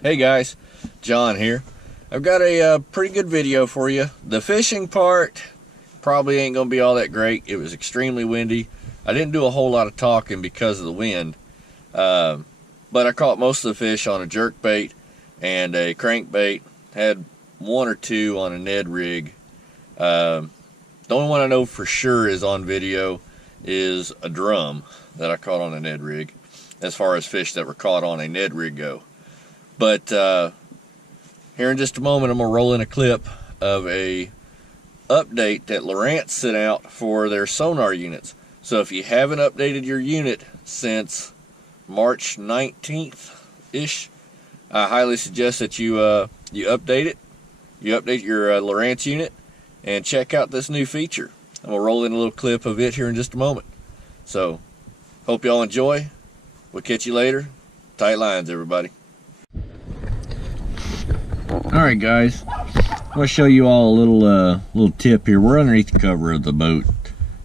Hey guys, John here. I've got a pretty good video for you. The fishing part probably ain't gonna be all that great. It was extremely windy. I didn't do a whole lot of talking because of the wind, but I caught most of the fish on a jerkbait and a crankbait. Had one or two on a Ned rig. The only one I know for sure is on video is a drum that I caught on a Ned rig, as far as fish that were caught on a Ned rig go. But here in just a moment, I'm gonna roll in a clip of a update that Lowrance sent out for their sonar units. So if you haven't updated your unit since March 19th-ish, I highly suggest that you update it. You update your Lowrance unit and check out this new feature. I'm gonna roll in a little clip of it here in just a moment. So hope y'all enjoy. We'll catch you later. Tight lines, everybody. Alright guys, I'm going to show you all a little tip here. We're underneath the cover of the boat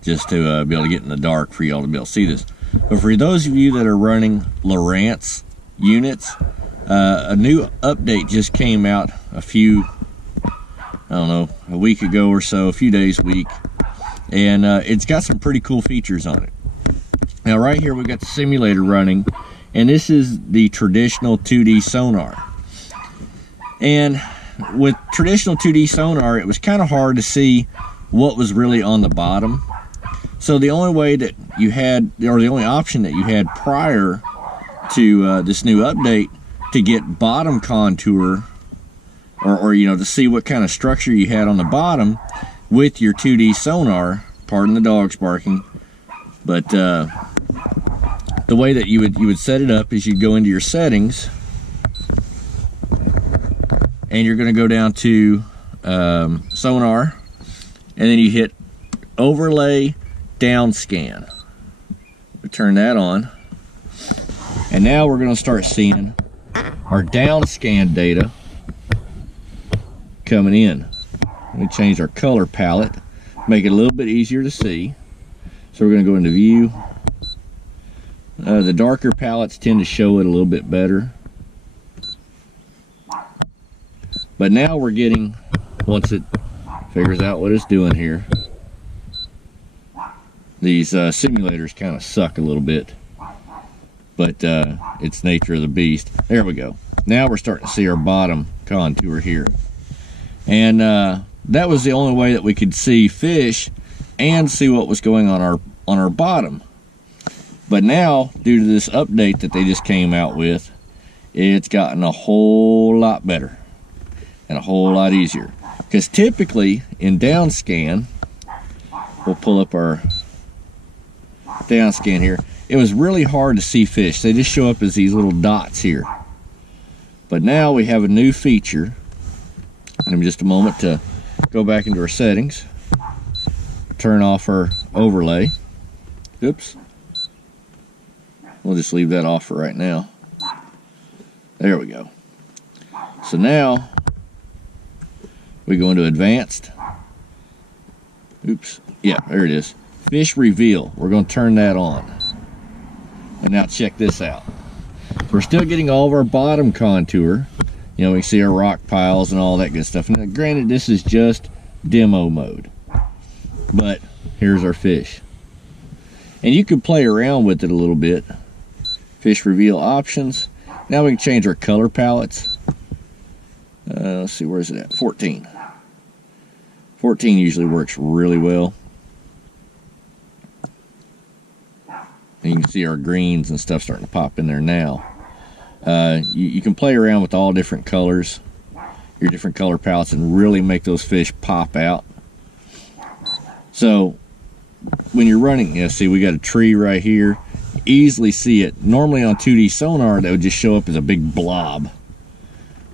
just to be able to get in the dark for y'all to be able to see this. But for those of you that are running Lowrance units, a new update just came out a week ago or so, a few days, week. And it's got some pretty cool features on it. Now right here we've got the simulator running, and this is the traditional 2D sonar. And with traditional 2D sonar, it was kind of hard to see what was really on the bottom. So the only way that you had, or the only option that you had prior to this new update to get bottom contour, or to see what kind of structure you had on the bottom with your 2D sonar, pardon the dogs barking, but the way that you would set it up is you'd go into your settings, and you're going to go down to sonar, and then you hit overlay down scan. We turn that on, and now we're going to start seeing our down scan data coming in. Let me change our color palette, make it a little bit easier to see. So we're going to go into view. The darker palettes tend to show it a little bit better. But now we're getting, once it figures out what it's doing here, these simulators kind of suck a little bit, but it's nature of the beast. There we go. Now we're starting to see our bottom contour here. And that was the only way that we could see fish and see what was going on our bottom. But now, due to this update that they just came out with, it's gotten a whole lot better and a whole lot easier. Because typically in down scan, we'll pull up our down scan here, it was really hard to see fish. They just show up as these little dots here. But now we have a new feature. In just a moment to go back into our settings, turn off our overlay. Oops. We'll just leave that off for right now. There we go. So now we go into advanced. Oops. Yeah, there it is. Fish reveal. We're going to turn that on. And now check this out. We're still getting all of our bottom contour. We can see our rock piles and all that good stuff. And granted, this is just demo mode. But here's our fish. And you can play around with it a little bit. Fish reveal options. Now we can change our color palettes. Let's see, where is it at? 14. 14 usually works really well. And you can see our greens and stuff starting to pop in there now. You can play around with all different colors, your different color palettes, and really make those fish pop out. So when you're running, see, we got a tree right here. Easily see it. Normally on 2D sonar, that would just show up as a big blob.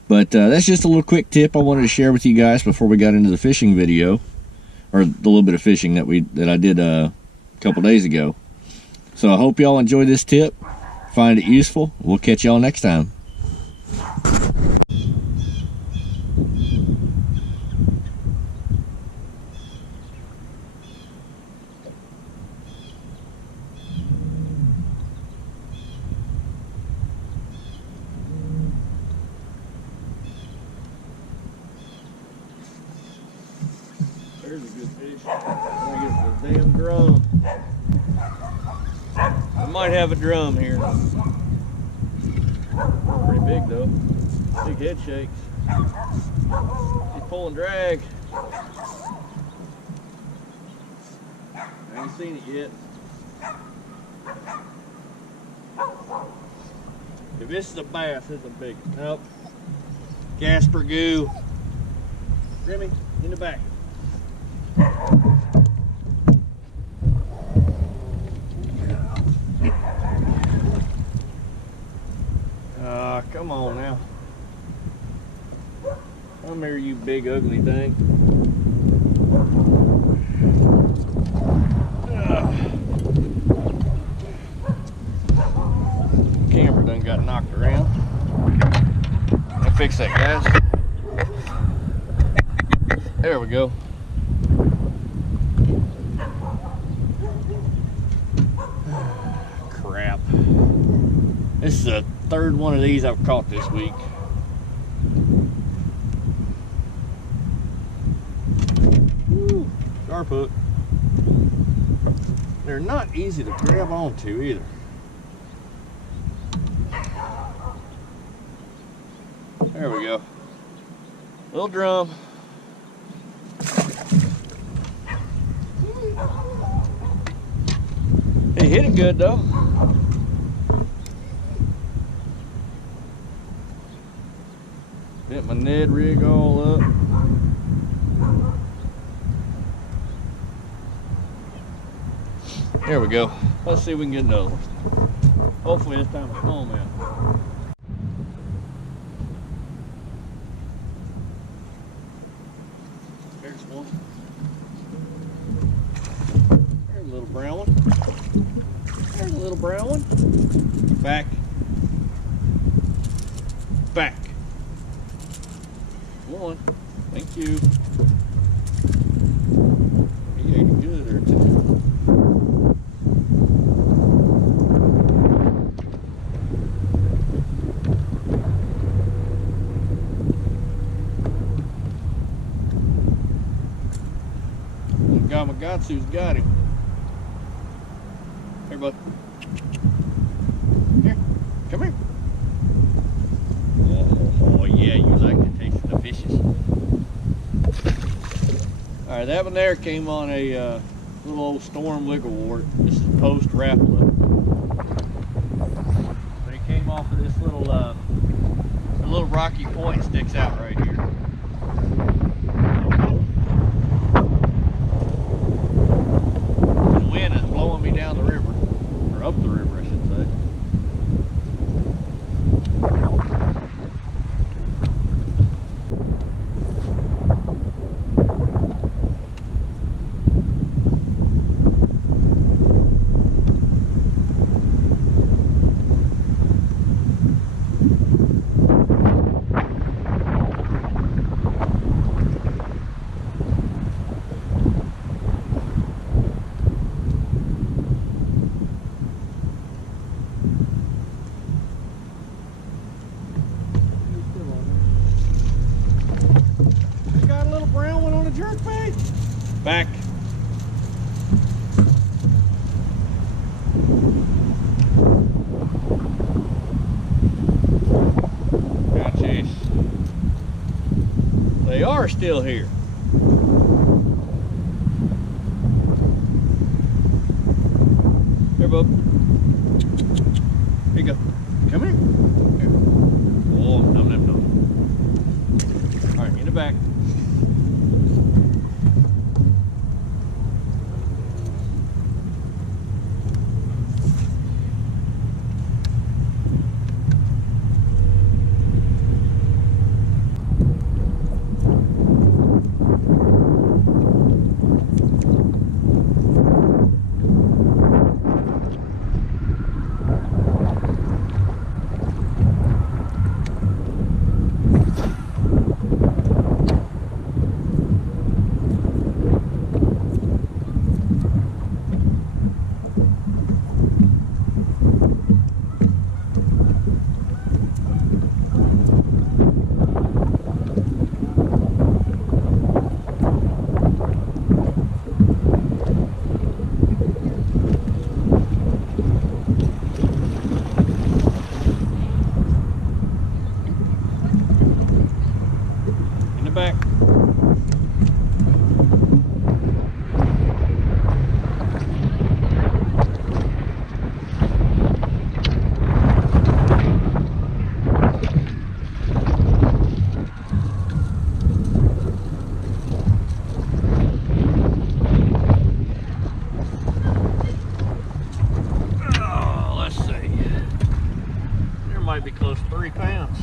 But that's just a little quick tip I wanted to share with you guys before we got into the fishing video, or the little bit of fishing that I did a couple days ago. So I hope y'all enjoy this tip, find it useful. We'll catch y'all next time. There's a good fish. I get the damn drum. I might have a drum here. Pretty big though. Big head shakes. He's pulling drag. I haven't seen it yet. If this is a bass, it's a big one. Nope. Gasper goo. Remy, in the back. Come on now. Come here, you big ugly thing. Camera done got knocked around. I'll fix that, guys. There we go. Crap. This is the third one of these I've caught this week. Woo, sharp hook. They're not easy to grab onto either. There we go. Little drum. He hit it good though. Hit my Ned rig all up. There we go. Let's see if we can get another one. Hopefully this time it's smallmouth. There's one. There's a little brown one. There's a little brown one. Back. Back. One. Thank you. He ate it good or two. Gamatsu's got him. Here, bud. Here. Come here. Oh yeah, you like to taste the fishes. Alright, that one there came on a little old storm wiggle wart. This is post Rapala. But it came off of this little rocky point sticks out right here. The wind is blowing me down the river, or up the river I should say. Jerkbait. Back. Now chase. They are still here. Here, bub. Here you go. Come here. Here. Oh, num. All right, in the back. might be close to 3 pounds.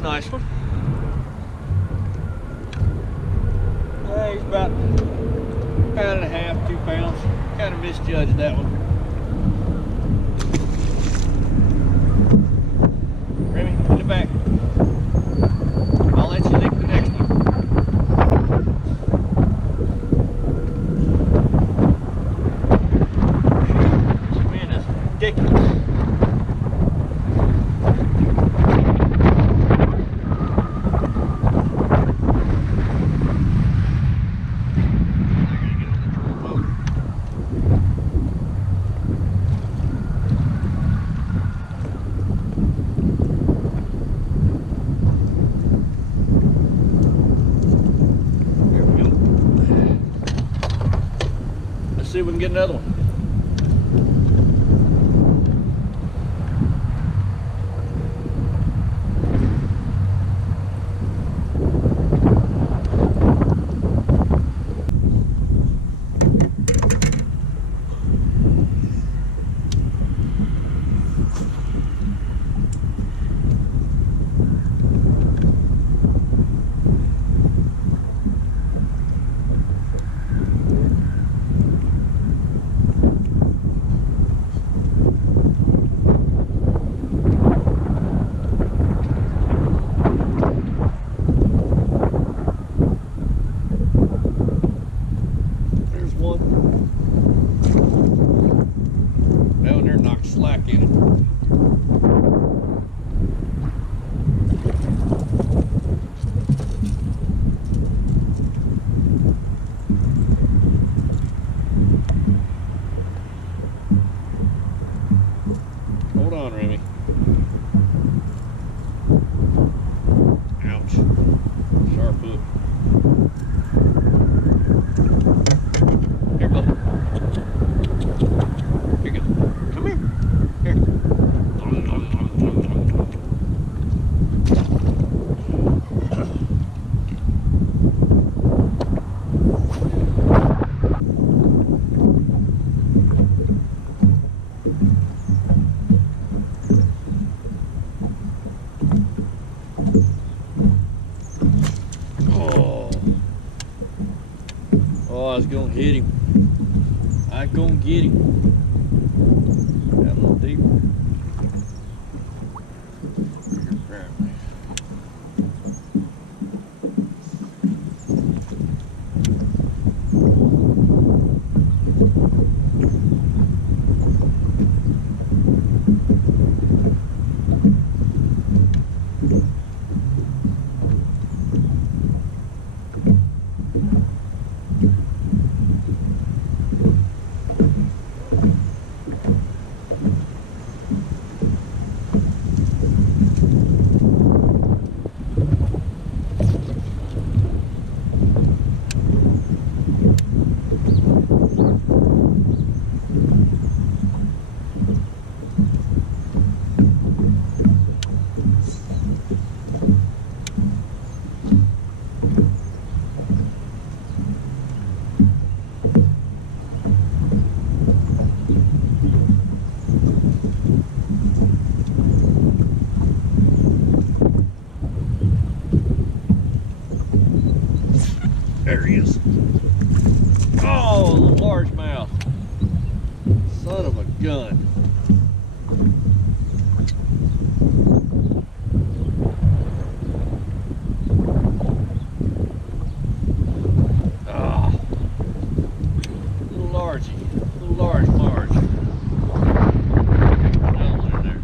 Nice one. Yeah, he's about a pound and a half, 2 pounds. Kind of misjudged that one. Remy, in the back. I'll let you lick the next one. This wind is ridiculous. See if we can get another one. Slack in it. Hold on, Remy. Ouch. Sharp hook. Here, go. Here you go. Come here. Here. Oh, I was gonna hit him. I gonna get him. Got a little deeper. There he is. Oh, a little largemouth. Son of a gun. Ah, little largy, little large. Another one in there.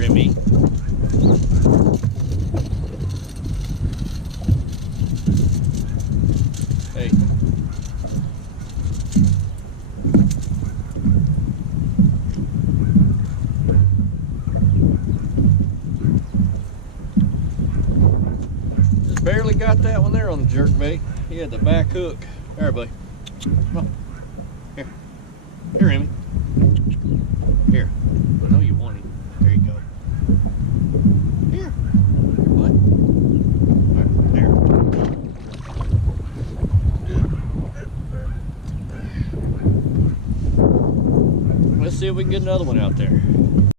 Remy. Hey. Just barely got that one there on the jerkbait. He had the back hook. There, buddy. Come on. Here. Here, Remy. Here. I know you want him. There you go. Here. Here, bud. Right there. Let's see if we can get another one out there.